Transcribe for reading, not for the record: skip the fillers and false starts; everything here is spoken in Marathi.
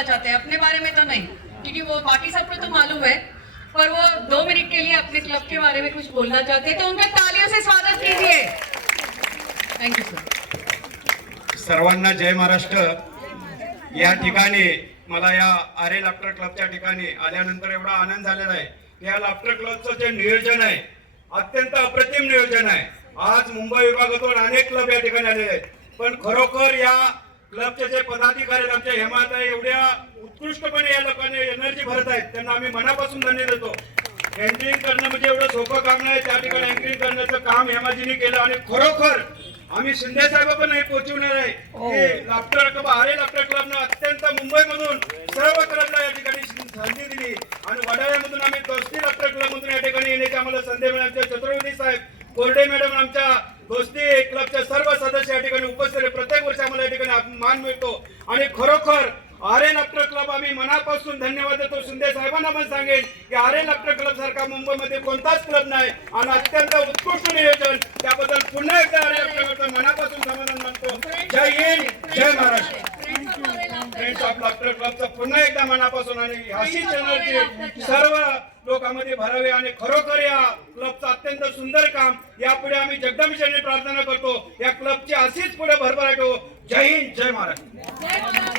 बोलना चाहते हैं, अपने बारे में तो नहीं, क्योंकि वो बाकी सबको तो मालूम है, पर वो 2 मिनट के लिए अपने क्लब के बारे में कुछ बोलना चाहते हैं, तो उनका तालियों से स्वागत कीजिए। Thank you sir. सर्वांना जय महाराष्ट्र। या ठिकाणी मला या आरे लाफ्टर क्लबच्या ठिकाणी आल्यानंतर एवढा आनंद झालेला आहे। या लाफ्टर क्लबचं जे नियोजन आहे अत्यंत अप्रतिम नियोजन आहे। आज मुंबई विभागातून अनेक क्लब या ठिकाणी आलेले आहेत, पण खरोखर या क्लबचे जे पदाधिकारी आहेत आमच्या हेमाताई एवढ्या उत्कृष्टपणे या लोकांनी एनर्जी भरत आहेत, त्यांना आम्ही मनापासून धन्यवाद देतो। एंट्रिंग करणं म्हणजे एवढं सोपं काम नाही, त्या ठिकाणी एंट्रिंग करण्याचं काम हेमाजींनी केलं आणि खरोखर आम्ही शिंदे साहेब पण हे पोहोचवणार आहे की लाफ्टर क्लब आरे लाफ्टर क्लबनं अत्यंत मुंबईमधून सर्व क्लबला या ठिकाणी संधी दिली आणि वडाळ्यामधून आम्ही दोस्ती लाफ्टर क्लबमधून या ठिकाणी येण्याची आम्हाला संधी मिळाली। आमच्या छत्रपती साहेब कोरडे मॅडम आमच्या दोस्ती क्लबच्या सर्व सदस्य या ठिकाणी उपस्थित आहेत। प्रत्येक वर्षी आम्हाला या ठिकाणी मान मिळतो आणि खरोखर आरे लाफ्टर क्लब आम्ही मनापासून धन्यवाद देतो। शिंदे साहेबांना पण सांगेन की आरे लाफ्टर क्लब सारखा मुंबईमध्ये कोणताच क्लब नाही आणि अत्यंत उत्कृष्ट नियोजन, त्याबद्दल पुन्हा एकदा आरे लाफ्टर क्लबचं मनापासून समाधान मानतो। जय हिंद, जय महाराष्ट्र। फ्रेंड्स ऑफ लाफ्टर क्लबचं पुन्हा एकदा मनापासून आणि अशीच एनर्जी सर्व लोकांमध्ये भरावे आणि खरोखर या क्लबचं अत्यंत सुंदर काम यापुढे आम्ही जगदंबेश्वरांनी प्रार्थना करतो, या क्लबची अशीच पुढे भरभराट हो। जय हिंद, जय महाराष्ट्र।